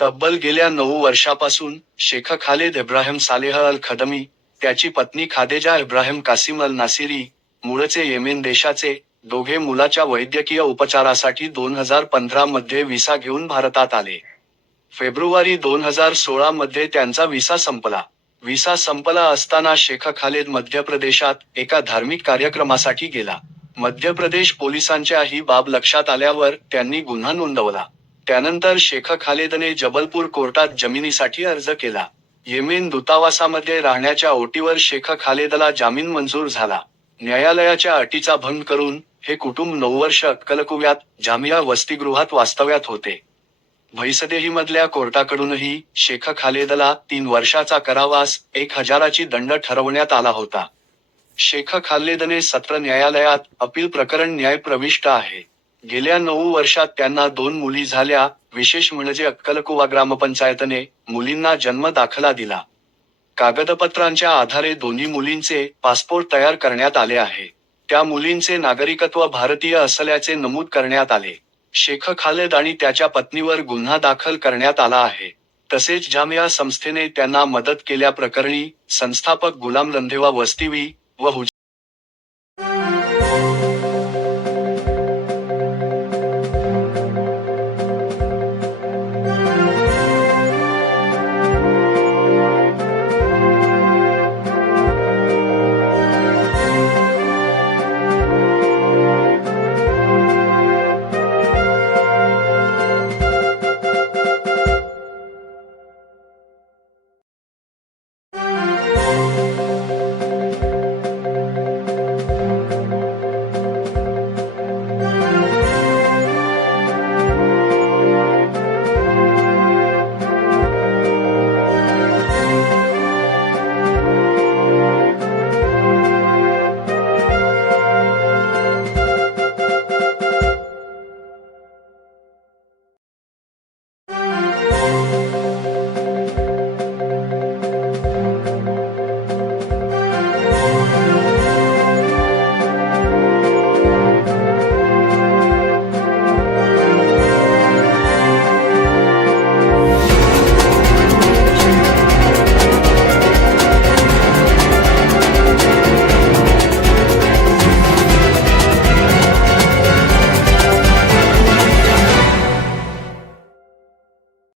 तब्बल गेल्या नऊ वर्षापासून Sheikh Khaled Ibrahim Saleh Al Khadmi त्याची पत्नी Khadeja Ibrahim Qasim Al Nasiri मूळचे येमेन देशाचे दोघे मुलाच्या वैद्यकीय उपचारासाठी दोन हजार पंधरा मध्ये विसा घेऊन भारतात आले. फेब्रुवारी दोन हजार सोळा मध्ये त्यांचा विसा संपला. विसा संपला असताना शेख खालेद मध्य प्रदेशात एका धार्मिक कार्यक्रमासाठी गेला. मध्य प्रदेश पोलिसांच्या ही बाब लक्षात आल्यावर त्यांनी गुन्हा नोंदवला. त्यानंतर शेख खालेदने जबलपूर कोर्टात जमिनीसाठी अर्ज केला. येमेन दूतावासामध्ये राहण्याच्या ओटीवर शेख खालेदला जामीन मंजूर झाला. न्यायालयाच्या अटीचा भंग करून हे कुटुंब नऊ वर्ष अक्कलकुव्यात जामिया वसतिगृहात वास्तव्यात होते. भैसदेहीमधल्या कोर्टाकडूनही शेख खालेदला तीन वर्षाचा करावास एक हजाराची दंड ठरवण्यात आला होता. शेख खालेदने सत्र न्यायालयात अपील प्रकरण न्याय प्रविष्ट आहे. गेल्या नऊ वर्षात त्यांना दोन मुली झाल्या. विशेष म्हणजे अक्कलकुवा ग्रामपंचायतने मुलींना जन्म दाखला दिला. कागदपत्रांच्या आधारे दोन्ही मुलींचे पासपोर्ट तयार करण्यात आले आहे. त्या मुलींचे नागरिकत्व भारतीय असल्याचे नमूद करण्यात आले. शेख खालेद आणि त्याच्या पत्नीवर गुन्हा दाखल करण्यात आला आहे. तसेच जामिया संस्थेने त्यांना मदत केल्याप्रकरणी संस्थापक गुलाम रंधेवा वस्तीवी व हुज